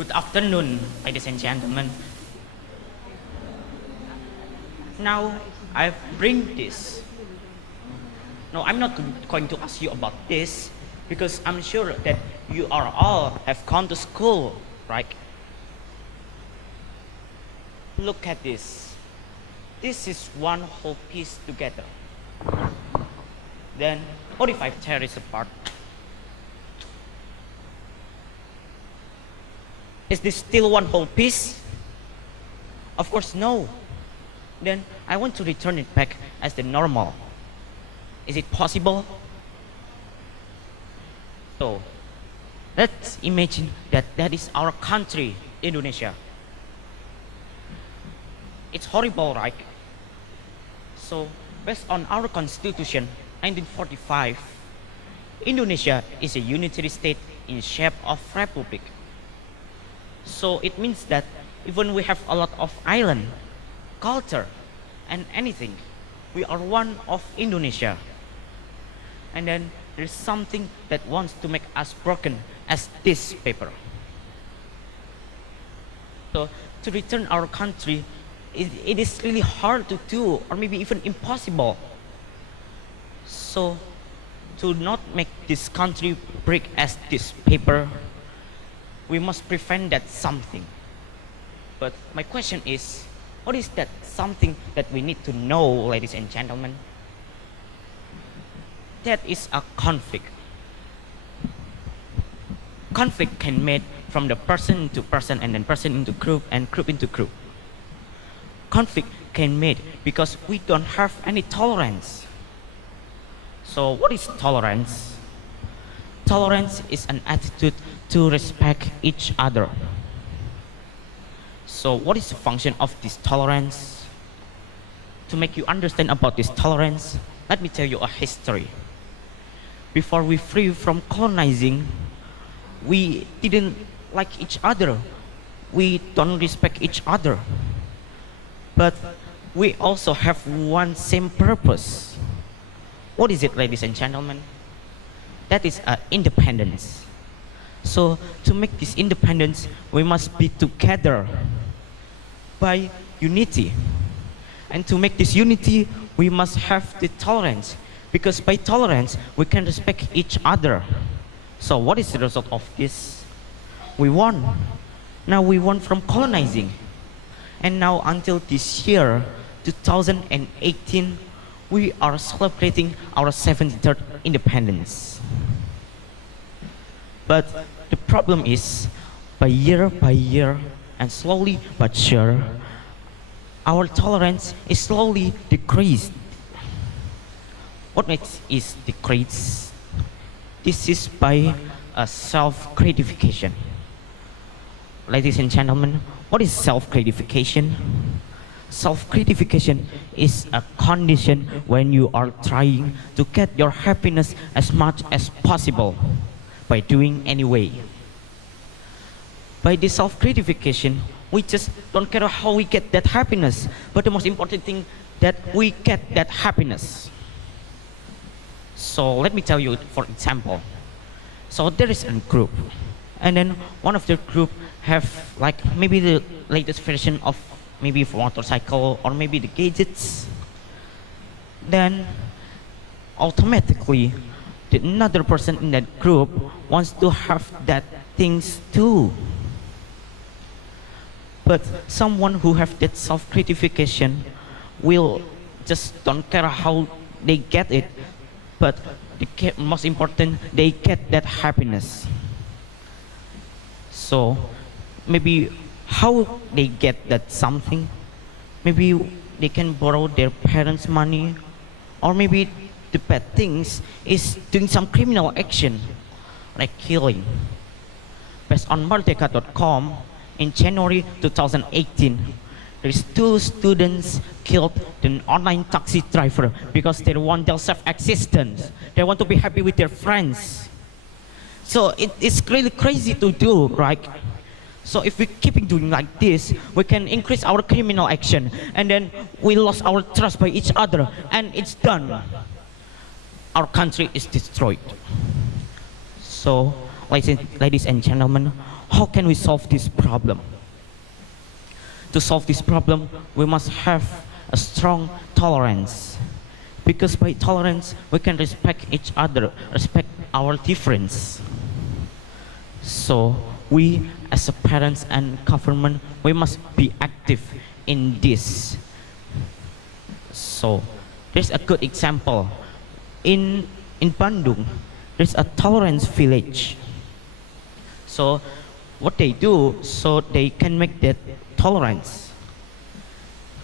Good afternoon, ladies and gentlemen. Now, I bring this. No, I'm not going to ask you about this because I'm sure that you are all have gone to school, right? Look at this. This is one whole piece together. Then, what if I tear it apart? Is this still one whole piece? Of course, no. Then I want to return it back as the normal. Is it possible? So, let's imagine that that is our country, Indonesia. It's horrible, right? So, based on our constitution, 1945, Indonesia is a unitary state in shape of republic. So it means that even we have a lot of island, culture, and anything, we are one of Indonesia. And then there's something that wants to make us broken as this paper. So to return our country, it is really hard to do, or maybe even impossible. So to not make this country break as this paper, we must prevent that something. But my question is, what is that something that we need to know, ladies and gentlemen? That is a conflict. Conflict can made from the person to person and then person into group and group into group. Conflict can made because we don't have any tolerance. So what is tolerance? Tolerance is an attitude to respect each other. So what is the function of this tolerance? To make you understand about this tolerance, let me tell you a history. Before we free from colonizing, we didn't like each other. We don't respect each other. But we also have one same purpose. What is it, ladies and gentlemen? That is independence. So to make this independence, we must be together by unity. And to make this unity, we must have the tolerance. Because by tolerance, we can respect each other. So what is the result of this? We won. Now we won from colonizing. And now until this year, 2018, we are celebrating our 73rd independence. But the problem is, by year and slowly but sure, our tolerance is slowly decreased. What makes it decrease? This is by self-gratification. Ladies and gentlemen, what is self-gratification? Self-gratification is a condition when you are trying to get your happiness as much as possible by doing anyway. By this self-gratification, we just don't care how we get that happiness, but the most important thing that we get that happiness. So let me tell you, for example. So there is a group, and then one of the group have like maybe the latest version of maybe motorcycle or maybe the gadgets. Then automatically the another person in that group wants to have that things too. But someone who have that self-gratification will just don't care how they get it, but the most important, they get that happiness. So maybe how they get that something, maybe they can borrow their parents' money, or maybe the bad things is doing some criminal action like killing. Based on Merdeka.com, in January 2018, there's 2 students killed an online taxi driver because they want their self-existence. They want to be happy with their friends. So it is really crazy to do, right? So if we keep doing like this, we can increase our criminal action, and then we lost our trust by each other, and it's done. Our country is destroyed. So, ladies and gentlemen, How can we solve this problem? To solve this problem, we must have a strong tolerance. Because by tolerance, we can respect each other, respect our difference. So we as a parents and government, we must be active in this. So there's a good example. In Bandung, there's a tolerance village. So what they do, so they can make that tolerance.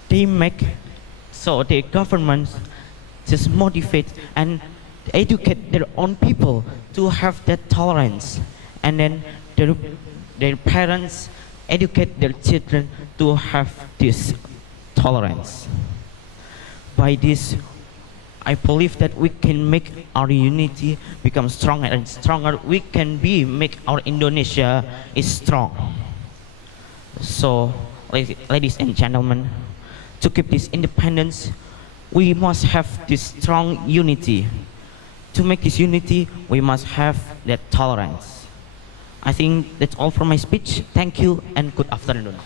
The government just motivate and educate their own people to have that tolerance, and then their parents educate their children to have this tolerance. By this, I believe that we can make our unity become stronger and stronger. We can make our Indonesia is strong. So, ladies and gentlemen, to keep this independence, we must have this strong unity. To make this unity, we must have that tolerance. I think that's all for my speech. Thank you and good afternoon.